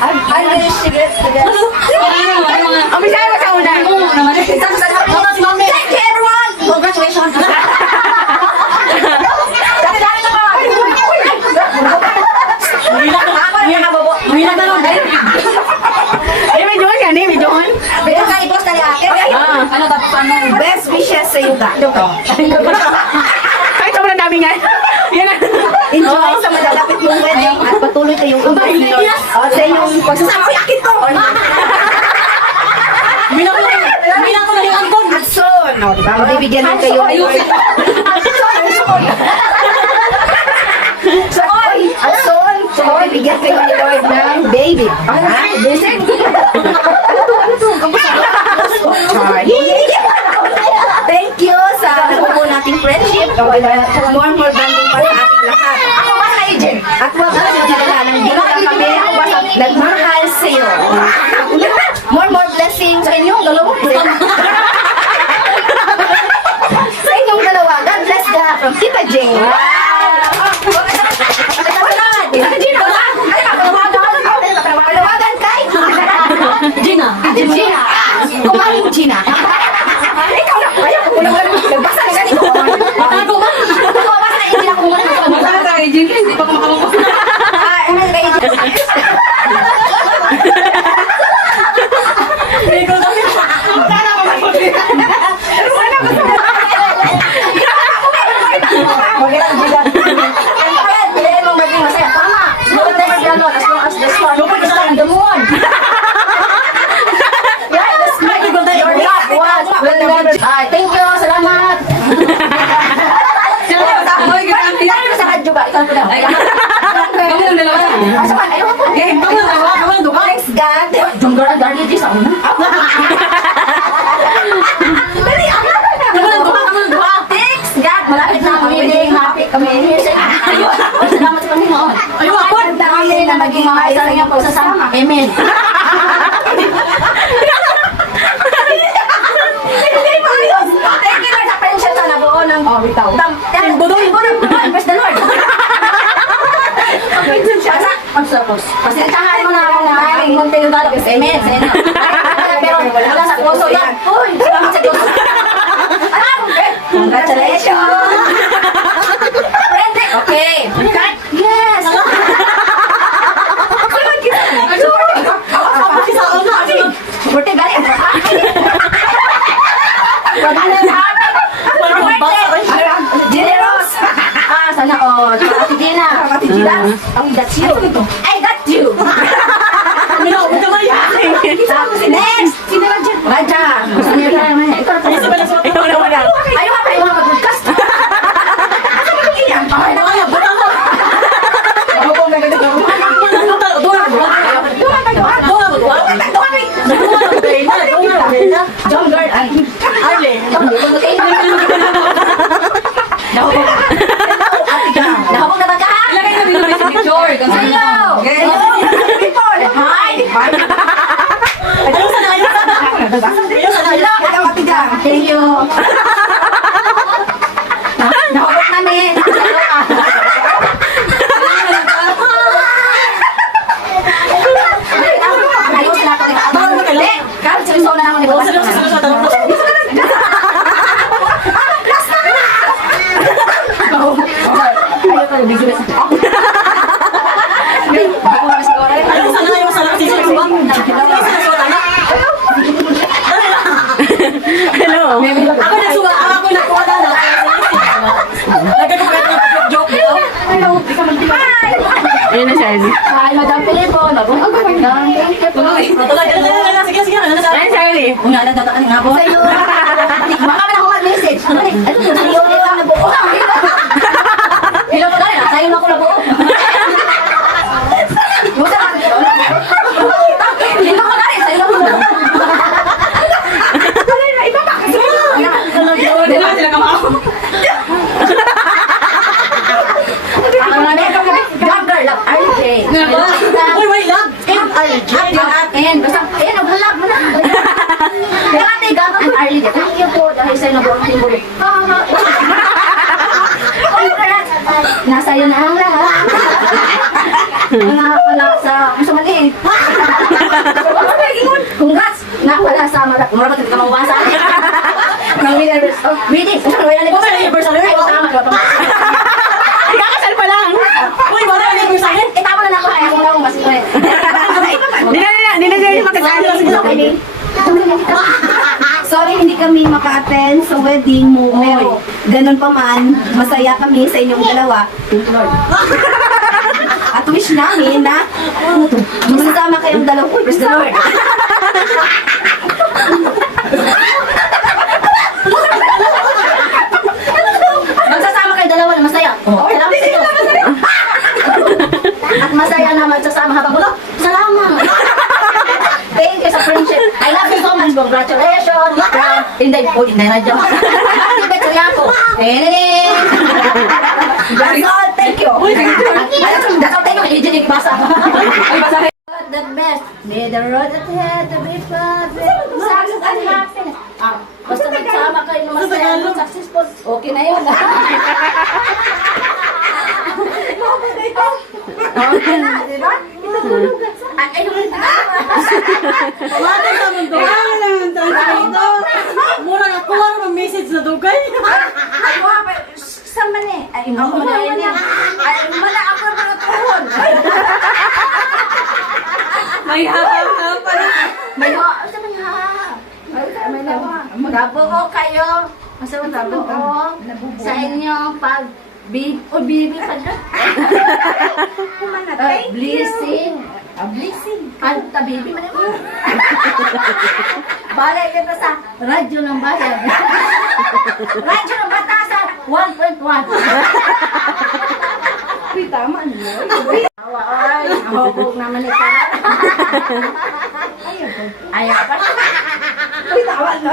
Unleash the best, the best. Ang bisaya mo sa una. Thank you, everyone! Congratulations! Best wishes sa iyo ka. Kahit sobrang dami nga. Yan na. Enjoy sa madalapit mong wedding at patuloy kayong umay sa inyong pagsasabi. Akin to! Bilang ko na yung angkon. Adson! O, diba? Mabibigyan din kayo. Adson! So, mabibigyan kayo ni Lord ng baby. Listen. Thank you sa nabuo nating friendship. More bonding pa sa ating lahat. Ako ba sa agent? At huwag ka sa nang ginawa kami. Ako ba sa nagmahal sa iyo. More blessings sa inyong dalawa. Sa inyong dalawa. God bless ka from Tita Jane. Tita Jane, wala. Ay, palawagan kay Gina. Gina. Kumain Gina. Ikaw na. Ayaw ko muna. Nagbasa na ganito. Ako ba? Basa na Gina ko muna. Basta sa agent, hindi pa kumakamuha. Ano kay Gina? Thank you, salamat. Sa radyo ba? Ikaw po daw. Kami lang dalawa. Asaman, ayaw ko. Kami lang dalawa. Kami lang dalawa. Thanks God. Junggar ang dali di sa una. Dali, Kami lang dalawa. Kami lang dalawa. thanks God. Malapit na ang wedding. Happy kami. Salamat sa Panginoon. Ayaw ako. Dami na maging maayos sa inyong pagsasama. Amen. Thank you Lord sa friendship sa nabuo ng bitaw. Budol. Praise the Lord. Magsapos. Pasensyahan mo na ako na aming munting galap. Amen. Pero wala sa puso yan. Uy, salamat sa Diyos. Congratulations. Okay. Yes. Berarti galing. Generous. Sana all. Ate Gina. Ate Gina. That's you. I got you. Next. Sino Raja? Raja. Ikaw na wala. Ayaw ka tayo mag-broadcast. Asa mo yung iyan? John Guard and Arle. Nahabog na ba ka? Ilagay na dito sa picture. Hello! Hi! Ayun sana. Thank you. Nahabog namin. Ayos na ako. Kahit silisaw na naman. Hello. Ako nagsuga. Ako nakuha na. Nagkakapagat ng joke. Ayun na siya. Hi, Madam Filipo. Nabungan ka rin lang. Tuloy. Sige. Ayun, Charlie. Una na dadaan nga po. Sa'yo. Baka na ako mag-message. Ano sa'yo lang na buo. Hello mo dahil. Sa'yo na ako na buo. Buta ka. Hello mo dahil. Sa'yo na ako na buo. Iba pa. Hindi na sila kamao. Ako na rin. Job girl. Love RJ. Uy, wait lang. RJ. Atin. Basta, naghalap mo na. Kaya ate, gagawin ang RJ. Thank you po. Dahil sa'yo na buo ang timbuli. Nasa iyo na ang lahat. Wala sa maliit. Congrats! Wala sa mura ba ka mawasa? Reading! Kung may anniversary, Ay, tama ka pa. Kakasal pa lang. Uy, wala anniversary. Tama na ako. Ay, ako lang mas ko. Di na siya yung makasal. Sorry, hindi kami maka-attend sa wedding mo. Pero, ganun pa man, masaya kami sa inyong dalawa. At wish namin na masasama kayong dalawa. Praise the Lord. Magsasama kayo dalawa na masaya. Salamat sa Diyos. At masaya na magsasama habang ulo. Salamat. Thank you sa friendship. I love you so much. Congratulations. Hindi na dyan. Happy birthday ako. That's all. Thank you. That's all. Thank you. Hindi dyan ibasa. The best. May the road ahead to be fun. Success and happiness. Basta nagsama kayo na masaya at successful. Okay na yun. Okay na, di ba? Ay, yung Wala naman to. Wala naman to. Ito. Murang ako lang ng message na dugay. Ay, wala. Sama ni. Ay, ako magaling niya. Ay, wala ako na tuhon. May hahahap pa na. May hawa. Sama niya. May hawa. Magabuo kayo. Masama magabuo sa inyong bibi pa dyan. Blessing. Blessing. Ano ta bibi man mo? Balay ka sa radyo ng bayan. Radyo ng Batasan 1.1. Tama niyo. Awa ay, hubog naman ito. Ayaw pa. Ayaw pa. Tawa no.